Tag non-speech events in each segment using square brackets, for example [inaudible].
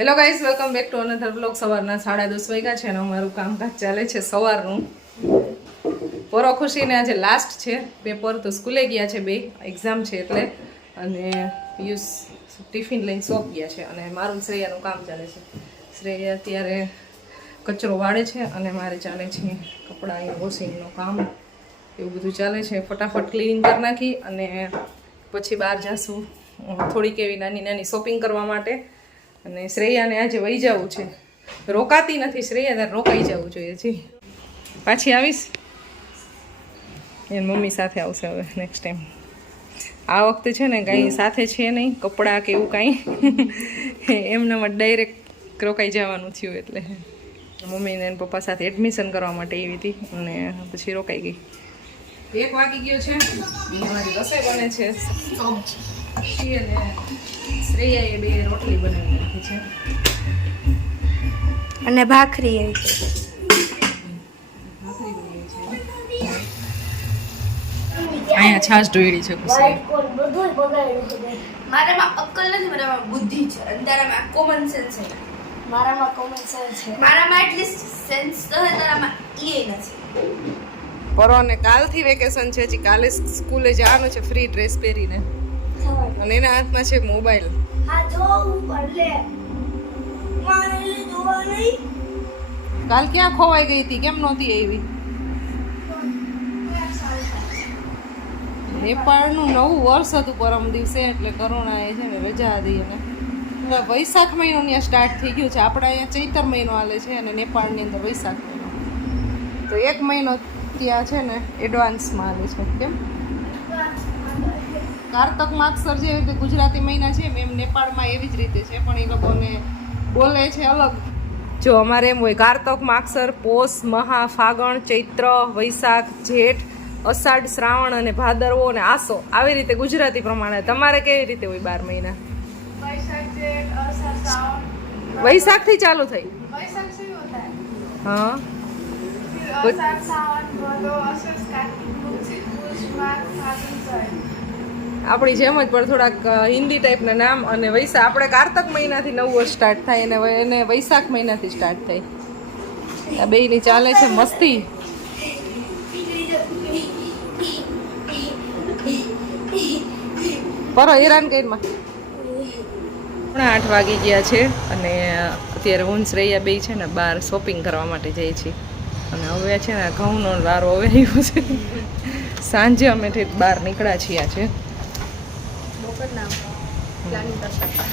Hello guys welcome back to another blog સવારના સાડા દસ વાગ્યા છે અને અમારું કામકાજ ચાલે છે સવારનું. પરો ખુશીને આજે લાસ્ટ છે. પેપર તો સ્કૂલે ગયા છે બે એક્ઝામ છે એટલે. અને પિયુષ ટિફિન લઈને શોપ ગયા છે અને મારું શ્રેયાનું કામ ચાલે છે. શ્રેયા અત્યારે કચરો વાળે છે અને મારે ચાલે છે કપડાં વોશિંગનું કામ. એવું બધું ચાલે છે. ફટાફટ ક્લિનિંગ કરી નાખી અને પછી બહાર જાશું. થોડીક એવી નાની નાની શોપિંગ કરવા માટે. અને શ્રેયાને આજે વહી જવું છે. રોકાતી નથી, શ્રેયા તારે રોકાઈ જવું જોઈએ. જી. પાછી આવીશ. એની મમ્મી સાથે આવશે હવે નેક્સ્ટ ટાઈમ આ વખતે છે ને કાંઈ સાથે છે નહીં, કપડાં કે એવું કાંઈ. [laughs] એમનામાં ડાયરેક્ટ રોકાઈ જવાનું થયું એટલે. મમ્મીને એના પપ્પા સાથે એડમિશન કરવા માટે એવી હતી અને પછી રોકાઈ ગઈ. એક વાગી ગયો છે. મારી બને છે. સબ્જી અને શ્રેયાએ બે રોટલી બનાવી નાખી છે અને ભાખરી એવી ભાખરી બનાવી છે અહીંયા છાશ ઢોળી છે ખુશી મારામાં અક્કલ નથી મારામાં બુદ્ધિ છે. અને તારામાં કોમન સેન્સ છે. મારામાં કોમન સેન્સ છે. મારામાં એટલીસ્ટ સેન્સ તો છે તારામાં એ નથી. પરોને કાલથી વેકેશન છે હજી કાલે સ્કૂલે જવાનું છે ફ્રી ડ્રેસ પહેરીને. અને એના હાથમાં છે મોબાઈલ. હા જો ઉપર લે મારે જોવા નહીં. કાલ ક્યાં ખોવાઈ ગઈ હતી? કેમ નહોતી આવી? નેપાળનું નવું વર્ષ હતું પરમ દિવસે એટલે કરુણાએ છે ને રજા હતી અને હવે વૈશાખ મહિનો ત્યાં સ્ટાર્ટ થઈ ગયું છે. આપણે અહીંયા ચૈતર મહિનો હાલે છે અને નેપાળની અંદર વૈશાખ મહિનો. તો એક મહિનો ત્યાં છે ને એડવાન્સમાં હાલે છે. કેમ? કારતક માગસર જેવી રીતે ગુજરાતી મહિના છે એમ નેપાળમાં એવી જ રીતે છે પણ એ લોકોને બોલે છે અલગ. જો અમારે એમ હોય કારતક માગસર પોષ મહા ફાગણ ચૈત્ર વૈશાખ જેઠ અષાઢ શ્રાવણ અને ભાદરવો અને આસો. આવી રીતે ગુજરાતી પ્રમાણે. તમારે કેવી રીતે હોય બાર મહિના? વૈશાખથી ચાલુ થઈ. હા. આપણી જેમ જ પણ થોડાક હિન્દી ટાઈપના નામ અને વૈશાખ આપણે કારતક મહિનાથી નવું વર્ષ સ્ટાર્ટ થાય અને એને વૈશાખ મહિનાથી સ્ટાર્ટ થાય. આ બેયની ચાલે છે મસ્તી. પરો, હેરાન કઈમાં પણ આઠ વાગી ગયા છે અને અત્યારે હું રહ્યા બે છે ને બહાર શોપિંગ કરવા માટે જઈએ છીએ. અને હવે છે ને ઘઉંનો વારો હવે આવ્યો છે. સાંજે અમે બહાર નીકળ્યા છીએ છે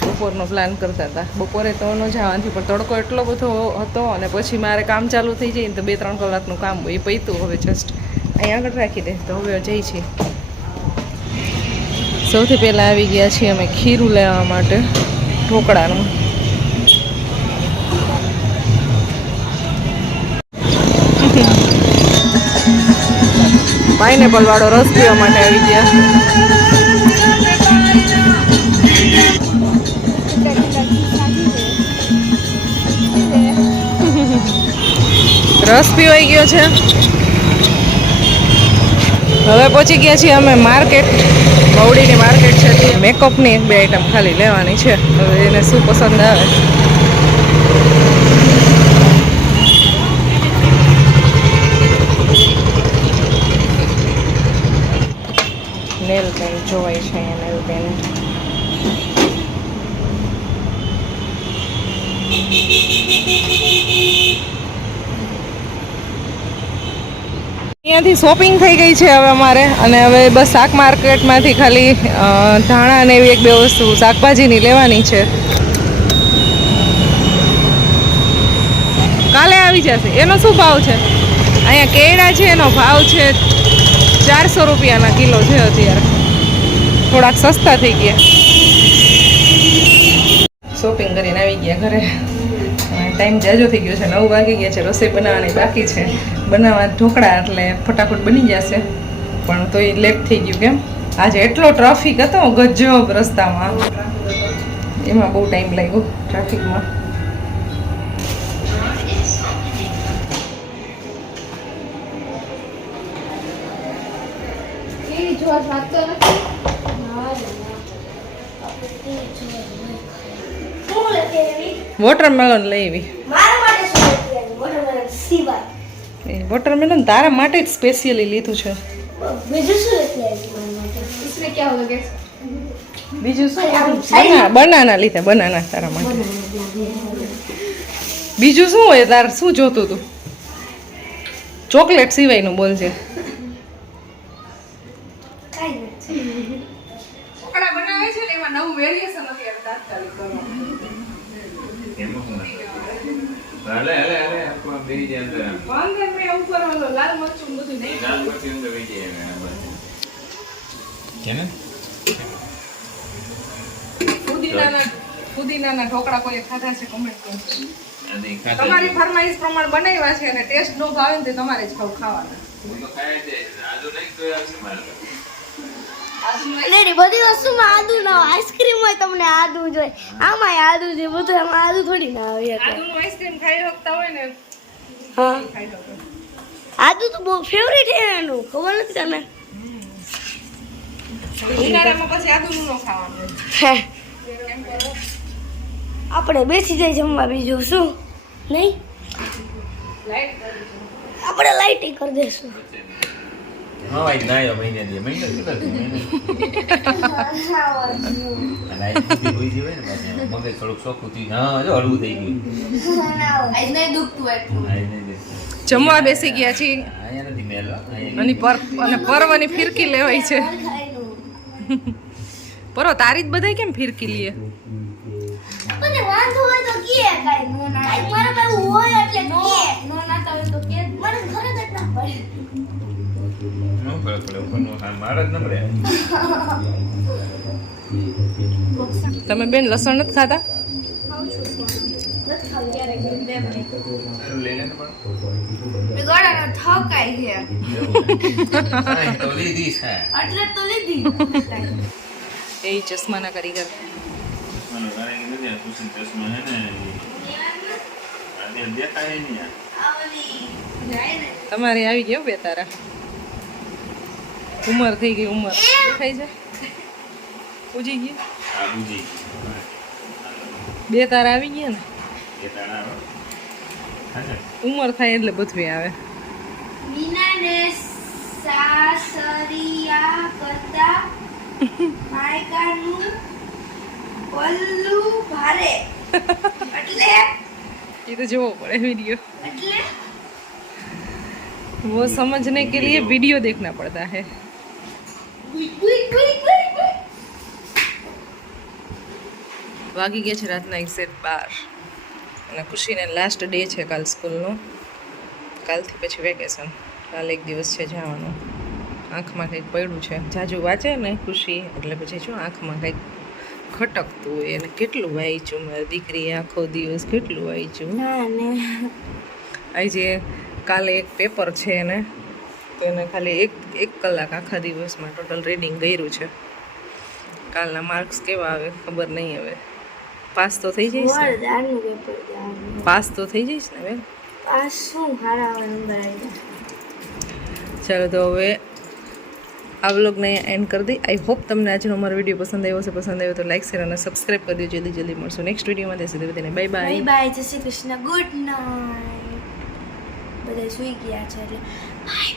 બપોરનો પ્લાન કરતા હતા. બપોરે તો ન જવાથી પણ તડકો એટલો બધો હતો અને પછી મારે કામ ચાલુ થઈ જાય ને તો બે ત્રણ કલાકનું કામ એ પૈતું હવે જસ્ટ અહીં આગળ રાખી દે. તો હવે જઈ છીએ. સૌથી પહેલાં આવી ગયા છીએ અમે ખીરું લેવા માટે ઢોકળાનું. [laughs] પાઇનેપલ વાળો રસ પીવા માટે આવી ગયા. રસ પીવાઈ ગયો છે. હવે પહોંચી ગયા છીએ અમે માર્કેટ. મવડીની માર્કેટ છે મેકઅપની એક બે આઈટમ ખાલી લેવાની છે. હવે એને શું પસંદ આવે. નેલ પેન્ટ જોવાય છે અહીંયા નેલ પેન્ટ અહીંયાથી શોપિંગ થઈ ગઈ છે હવે અમારે અને હવે બસ શાક માર્કેટમાંથી ખાલી ધાણા અને એવી એક બે વસ્તુ શાકભાજીની લેવાની છે. કાલે આવી જશે. એનો શું ભાવ છે? અહીંયા કેળા છે, એનો ભાવ છે ચારસો રૂપિયાના કિલો છે અત્યારે. થોડાક સસ્તા થઈ ગયા. શોપિંગ કરીને આવી ગયા ઘરે. ટાઈમ જાજો થઈ ગયો છે, નવ વાગી ગયા છે, રસોઈ બનાવવાની બાકી છે. બનાવવા ઢોકળા એટલે ફટાફટ બની જશે. પણ તો એ લેટ થઈ ગયું કેમ? આજે એટલો ટ્રાફિક હતો ગજબ રસ્તામાં. એમાં બહુ ટાઈમ લાગ્યો ટ્રાફિકમાં જો જોવા વાગતો નથી. વોટરમેલન લઈ આવી. વોટરમેલન તારા માટે જ સ્પેશિયલી લીધું છે. બીજું શું બનાના લીધા બનાના તારા માટે. બીજું શું હોય તારે? શું જોતું તું? ચોકલેટ સિવાયનું બોલજે બનાવે છે નવું વેરિએશન અત્યારે એમાં શું હાલે હાલે હાલે આખું આમ બેસી અંદર આમ. વાંધો ઉપર ઓલો લાલ મરચું બધું નહીં. લાલ મરચી અંદર બેસી જાય હવે આ બાજુ. છે ને ફુદીનાના ફુદીનાના ઢોકળા કોઈ ખાધા છે કમેન્ટ કરો. તમારી ફરમાઈશ પ્રમાણે બનાવ્યા છે અને ટેસ્ટ નો ભાવે ને તમારે જ ખાવ ખાવાના. હું તો ખાય છે. આદુ નહીં તોય આવશે મારે અને બધી વસ્તુમાં આદુ ના આઈસ્ક્રીમ હોય તમને આદુ જોઈએ. આમાં આદુ જોઈએ બધું એમાં આદુ થોડી ના. આદુનું આઈસ્ક્રીમ ખાઈ શકતા હોય ને હા. આદુ તો બહુ ફેવરેટ છે એનું. ખબર નથી તને? આપણે બેસી જાય જમવા બીજું શું? નહીં? આપણે લાઇટિંગ કરી દેશું. No hay nadie, mira, mira, mira, mira, જમવા બેસી ગયા છીએ અને પર્વની ફિરકી લેવાય છે પરો તારી જ બધા કેમ ફિરકી લે નો ફરક પડે ઉપરનો આ માર જ ન પડે તમે બેન લસણ નથી ખાતા તારું લઈ લે ને પણ બિગાડાનો થકાય છે કાંઈ તો લીધી છે એટલે તો લીધી એ ચશ્માના કારીગર મને કારણ કે નથી આ કુશન ચશ્મા હે ને આજે દેખાય નહીં આ. તમારે આવી ગયો બે તારા ઉંમર થઈ ગઈ ઉંમર દેખાય છે પૂજી ગઈ આ બુજી બે તારા આવી ગયા ને એ તારા આવે. હા ને? ઉંમર થાય એટલે બધું આવે મીનાને સાસરિયા કરતા માયકાનું પલ્લું ભારે એટલે એ તો જોવો પડે વિડીયો એટલે वो समझने के लिए वीडियो देखना पड़ता है વાગી ગયા છે રાતના એક્ઝેટ બાર. અને ખુશીને લાસ્ટ ડે છે કાલ સ્કૂલનો. કાલથી પછી વેકેશન કાલ એક દિવસ છે જવાનું. આંખમાં કંઈક પડ્યું છે. જાજુ વાંચે ને ખુશી એટલે પછી જો આંખમાં કંઈક ખટકતું હોય અને કેટલું વાંચ્યું મારી દીકરી આખો દિવસ કેટલું વાંચ્યું. આજે કાલે એક પેપર છે એને તો એને ખાલી એક એક કલાક આખા દિવસમાં ટોટલ રીડિંગ કર્યું છે. કાલના માર્ક્સ કેવા આવે ખબર નહીં હવે. પાસ તો થઈ જઈશ પાસ તો થઈ જઈશ ને બેન? આ શું? ચાલો તો હવે આ વ્લોગને એન્ડ કરી દઈ. આઈ હોપ તમને આજનો અમારો વીડિયો પસંદ આવ્યો છે પસંદ આવ્યો તો લાઈક શેર અને સબસ્ક્રાઈબ કરી દો જલ્દી જલ્દી મળશું નેક્સ્ટ વિડીયોમાં ત્યાં સુધી બધાને બાય બાય બાય બાય જય શ્રી કૃષ્ણ. ગુડ નાઇટ બધા સુઈ ગયા છે એટલે. બાય